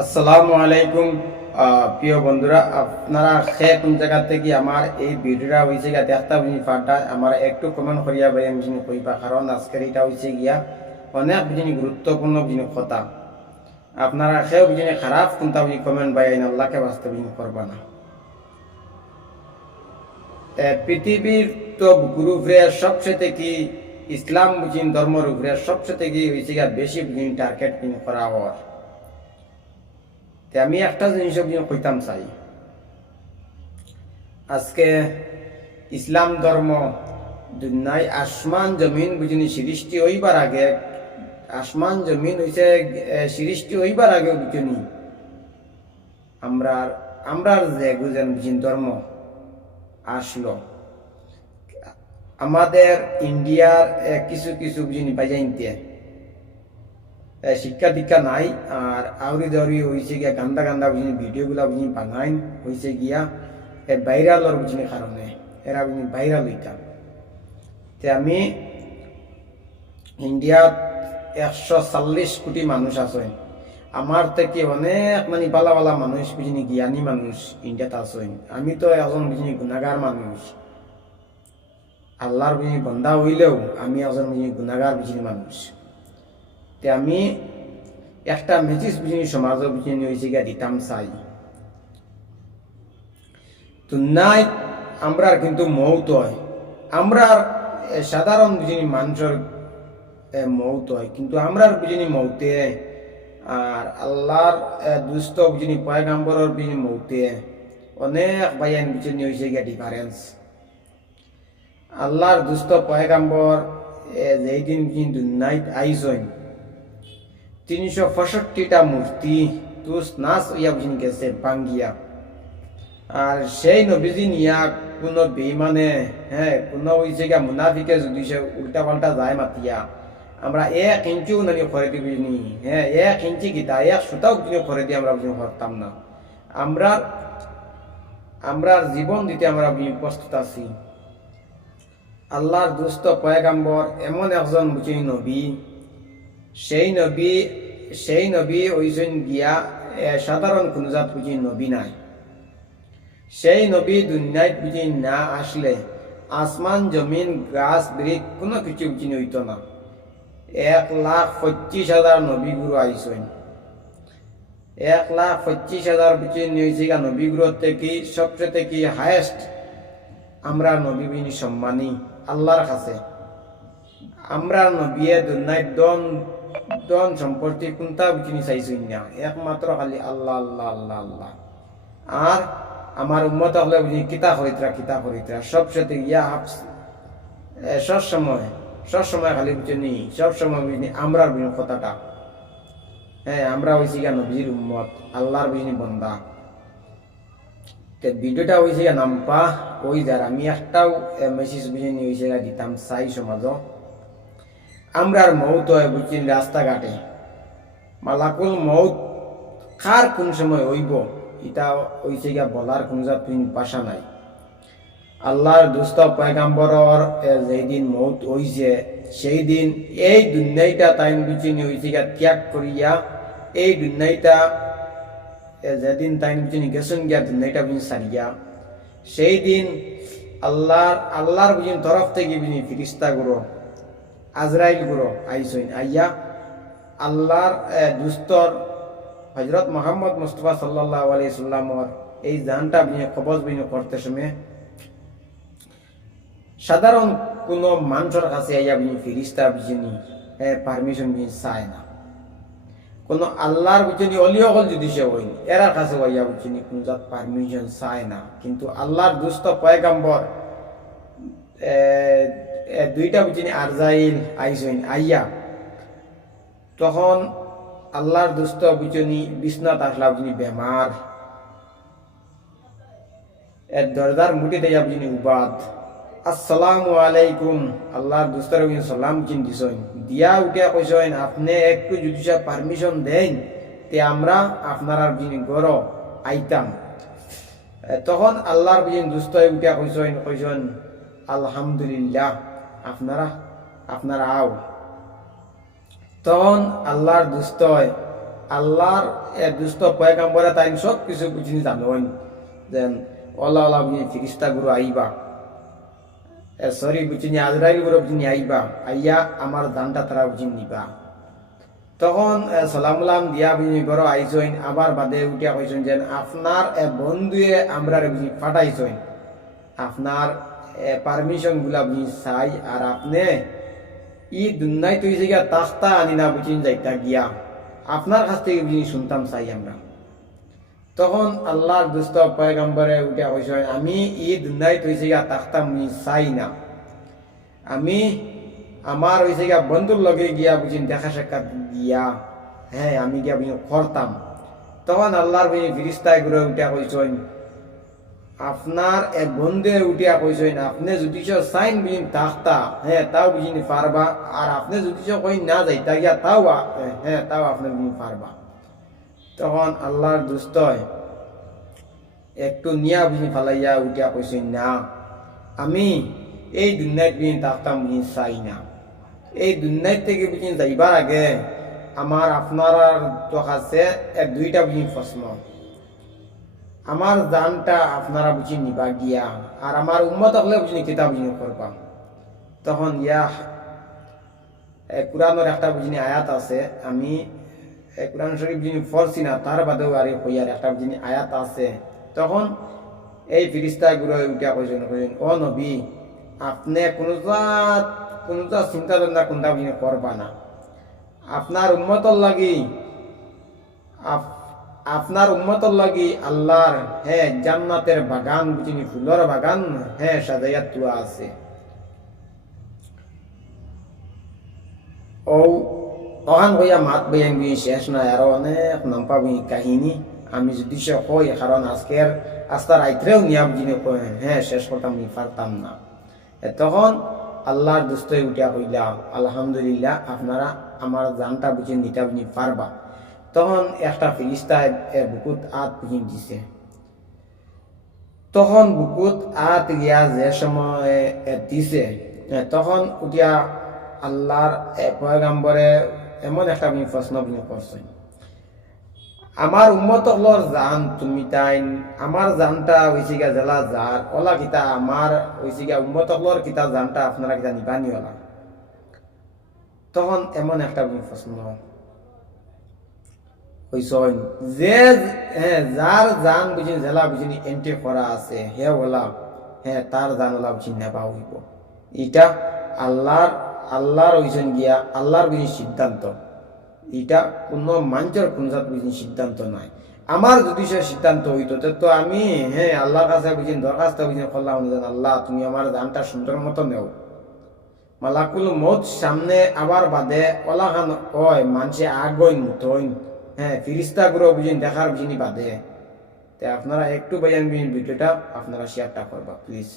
আসসালামু আলাইকুম। প্রিয় বন্ধুরা, আপনারা খে কোন জায়গা থেকে আমার এই ভিডিওটা হয়েছে গিয়া দেখতে বুঝি ফাটা আমার একটু কমেন্ট করিয়া ভাই আমি যিনি কইবা, কারণ আজকের এটা হয়েছে গিয়া অনেক যিনি গুরুত্বপূর্ণ যিনি কথা। আপনারা খেয়েও যিনি খারাপ, কোনটা বুঝি কমেন্ট বাই আইন, আল্লাহকে যিনি করবা না। পৃথিবীর তো গ্রুপরে সবচেয়ে থেকে ইসলাম বুঝিন ধর্মর উপরে সবচেয়ে থেকে হয়েছে গিয়া বেশি বুঝিন টার্গেট কিন করা হওয়ার। আমি একটা জিনিস কইতাম চাই। আজকে ইসলাম ধর্ম দুনিয়ায় আসমান জমিন বুঝিনি সৃষ্টি হইবার আগে আসমান জমিন হইছে সৃষ্টি হইবার আগে বুঝিনি। আমরা আমরার যে গুজেন বুঝিন ধর্ম আসলো। আমাদের ইন্ডিয়ার কিছু কিছু বুঝিনি বাজাইতে এ, শিক্ষা দীক্ষা নাই, আর আউরি দাউরি হয়েছে গিয়া, গান্দা গান্দা বুঝিনি ভিডিওগুলা বুঝিনি বানাইন হয়েছে গিয়া এ ভাইরালর বুঝিনি কারণে এরা বুঝিনি ভাইরাল হইতাম তে আমি ইন্ডিয়াত একশো চল্লিশ কোটি মানুষ আছে। আমার থেকে অনেক মানে বালা বালা মানুষ বুঝিনি জ্ঞানী মানুষ ইন্ডিয়াত আছে। আমি তো একজন বুঝিনি গুণাগার মানুষ আল্লাহর বুঝিনি বন্ধা হইলেও আমি একজন বুঝিনি গুণাগার বুঝিনি মানুষ আমি একটা মেসেজ বুঝিনি সমাজ বুঝিনি হয়েছে গিয়া দিতাম চাই তো নাই আমরার কিন্তু মৌত হয়। আমরার এ, সাধারণ বুঝিনি মানুষের মৌত হয়। কিন্তু আমরার বুঝিনি মৌতে। আর আল্লাহর দুস্থ বুঝিনি পয়গাম্বরের বুঝিনি মৌতে। অনেক বাইয়ান বুঝিনি হয়েছে গিয়া ডিফারেন্স আল্লাহর দুস্থ পয়গাম্বর যেই দিন নাইট আইসন তিনশো পঁয়ষট্টিটা মূর্তি তুস নাচ ইয়া বুঝিনি গেছে, বাঙ্গিয়া। আর সেই নবীজি নিয়া কোনো বেইমানে হ্যাঁ কোনো হয়েছে গিয়া মুনাফিকে যদি সে উল্টা পাল্টা যায় মাতিয়া, আমরা এক ইঞ্চিও নানি করে দিবি নি হ্যাঁ এক ইঞ্চি গীতা, এক সুতাও কিনে করে দিয়ে আমরা বুঝি করতাম না। আমরা আমরা জীবন দিতে আমরা প্রস্তুত আছি। আল্লাহর দুস্থ পয়গাম্বর এমন একজন বুঝি নবী সেই নবী সেই নবী ওইজন গিয়া সাধারণ কোনো জাত বুঝি নবী নাই। সেই নবী দুনিয়ায় বুঝি না আসলে আসমান, জমিন, গাছ, বৃক্ষ, কোনো কিছু বুঝি হইত না। এক লাখ পঁচিশ হাজার নবী গুরু এক লাখ পঁচিশ হাজার বুঝি নিয়েছি গা নবী গুরুর থেকে সবচেয়ে থেকে হায়েস্ট আমরা নবী বিনি সম্মানী, আল্লাহর কাছে। আমরা নবিয়ে দুনিয়ায় দন দন সম্পত্তি কোনটা বুঝিনি চাইছই না একমাত্র খালি আল্লাহ আল্লাহ আল্লাহ আল্লাহ আর আমার উম্মত হলে বুঝি কিতা হরিত্রা কিতা হরিত্রা সব সাথে ইয়া হাফস সব সময় সব সময় খালি বুঝিনি সব সময় বুঝিনি আমরার বুঝিনি কথাটা হ্যাঁ আমরা হয়েছি কেন নবীর উম্মত আল্লাহর বুঝিনি বন্দা ভিডিওটা হয়েছে নাম্পা ওই যার আমি একটাও মেসেজ বুঝিনি হয়েছে দিতাম চাই সমাজ আমরার মৌত হয় বুঝিনি রাস্তাঘাটে। মালাকুল মৌত কার কোন সময় হইব এটা হইছে গিয়া বলার কোন জাত ভাষা নাই। আল্লাহর দুস্থ পয়গাম্বরর এ, যেদিন মৌত হইছে সেই দিন এই দুনিয়াইটা তাইন বুঝিনি হইছে গিয়া ত্যাগ করিয়া এই দুনিয়াইটা এ, যেদিন তাইন বুঝিনি গেছেন গিয়া দুনিয়াইটা বুঝিনি সারিয়া। সেই দিন আল্লাহর আল্লাহর বুঝিনি তরফ থেকে বুঝিনি ফিরিস্তা গুলো আজরাইলগুলো আইসইন। আইয়া আল্লাহর দুস্তর হজরত মোহাম্মদ মুস্তফা সাল্লাহ আলাই সাল্লামর এই জানটা বিনে, কবজ বিনে করতে সময় সাধারণ কোন মানুষের কাছে আইয়া বিনি ফিরিস্তা বিজনি পারমিশন বিনি চায় না। কোনো আল্লাহর বুঝনি অলি অকল যদি সে হইন এরার কাছে আইয়া বুঝনি কোন জাত পারমিশন চায় না। কিন্তু আল্লাহর দুস্থ পয়গাম্বর দুইটা বুঝনি আরজাইল আইসইন আইয়া। তখন আল্লাহর দুস্থ বুঝনি বিশ্বনাথ আসলা বুঝনি বেমার। এর দরজার মুটি দেয়া বুঝনি উবাদ। আসসালামু আলাইকুম, আল্লাহর দুস্তর বুঝনি সালাম চিন দিছইন দিয়া উঠিয়া কইসইন, আপনি একটু যদি পারমিশন দেন, তে আমরা আপনার আর বুঝনি গর, আইতাম। তখন আল্লাহর বুঝিন দুস্থ উঠিয়া কইসইন কইসইন, আলহামদুলিল্লাহ। আপনারা আপনারা আও। তখন আল্লাহর দুস্থ হয়। আল্লাহর দুস্থ পয়গাম্বরে তাই সব কিছু বুঝিনি জানোন যেন ওলা ওলা বুঝিনি ফিরিস্তা গুরু আইবা। সরি বুঝিনি আজরাইল গুরু বুঝিনি আইবা। আইয়া আমার দানটা তারা বুঝিনি নিবা। তখন সালামুলাম দিয়া বুঝিনি বড় আইসইন। আবার বাদে উঠিয়া কইছেন যেন আপনার বন্ধুয়ে আমরা বুঝি ফাটাইছেন আপনার পারমিশনগুলা বুঝি চাই আর আপনি ই দুনাই তুই গিয়া তাস্তা আনি না বুঝিন যাইতা গিয়া, আপনার কাছ থেকে বুঝি শুনতাম চাই আমরা। তখন আল্লাহর দুস্থ পয়গম্বরে উঠিয়া কইছেন আমি ই দুনাই তুই গিয়া তাস্তা মুই চাই না। আমি আমার হয়েছে গিয়া বন্ধুর লগে গিয়া বুঝিন দেখা সাক্ষাৎ গিয়া হ্যাঁ আমি গিয়া বুঝি করতাম তখন আল্লাহর বুঝি ফিরিস্তায় ঘুরে উঠিয়া কইছেন আপনার এক বন্ধে উঠিয়া কইছেন আপনি যদি সাইন বুঝিন তাহতা হ্যাঁ তাও বুঝিন পারবা। আর আপনি যদি কই না যাইতা গিয়া তাও হ্যাঁ তাও আপনি বুঝিন পারবা। তখন আল্লাহর দুস্তয় একটু নিয়া বুঝি ফালাইয়া উঠিয়া কইছেন না, আমি এই দুনিয়ায় বুঝিন তাহতাম বুঝিন চাই না। এই দুনিয়ার থেকে বুঝিন যাইবার আগে আমার আপনার তো কাছে এ দুইটা বুঝিন প্রশ্ন। আমার জানটা আপনারা বুঝি নিবা গিয়া, আর আমার উম্মত হলে বুঝি কিতা বুঝি করবা তখন ইয়া কোরআনের একটা বুঝিনি আয়াত আছে, আমি কোরআন শরীফ যিনি পড়ছি না, তার বাদেও আর হইয়ার একটা বুঝিনি আয়াত আছে। তখন এই ফিরিস্তা গুলো উঠিয়া কইছেন কইছেন, ও নবী, আপনি কোনোটা কোনোটা চিন্তা ভাবনা কোনটা বুঝিনি করবা না। আপনার উম্মতর লাগি আপ- আপনার উম্মতর লাগি আল্লাহর হ্যাঁ জান্নাতের বাগান বুঝিনি ফুলের বাগান হ্যাঁ সাজাইয়া তুয়া আছে। ও, অহান হইয়া মাত বইয়ান বই শেষ নাই, আরও অনেক নাম্পা বই কাহিনী। আমি যদি সে কই, কারণ আজকের আস্তার আইত্রেও নিয়া বুঝিনি হ্যাঁ শেষ করতাম নি পারতাম না। তখন আল্লাহর দুস্তই উঠিয়া কইলাম, আলহামদুলিল্লাহ, আপনারা আমার জানটা বুঝে নিতে বুঝি পারবা। তখন একটা ফিরিস্তা বুকুত আত বুঝি দিছে। তখন বুকুত আত গিয়া যে সময় দিছে তখন উঠিয়া আল্লাহর পয়গাম্বরে এমন একটা আপনি প্রশ্ন আপনি করছেন আমার উম্মত হলর জান তুমি তাই আমার জানটা গিয়া জেলা যার ওলা কিতা আমার গিয়া উম্মত হলর কিতা জানটা আপনারা কিতা নিবানি ওলা তখন এমন একটা আপনি প্রশ্ন যে জান জেলা বুঝিনি আছে, হে জান গিয়া সিদ্ধান্ত। এটা কোনো মানুষের কোন জাত বুঝি সিদ্ধান্ত নাই। আমার যদি সে সিদ্ধান্ত হইতো, তে তো আমি হ্যাঁ আল্লাহর কাছে বুঝি দরখাস্ত বুঝি করলাম আল্লাহ, তুমি আমার জানটা সুন্দর মতো নেও। মালাকুল মত সামনে আবার বাদে ওলাখান হয় মানুষে আগইন, মুতইন। হ্যাঁ ফিরিস্তা গুলো বুঝিন দেখার বুঝিনি বাদে তাই আপনারা একটু বাজান ভিডিওটা আপনারা শেয়ারটা করবা প্লিজ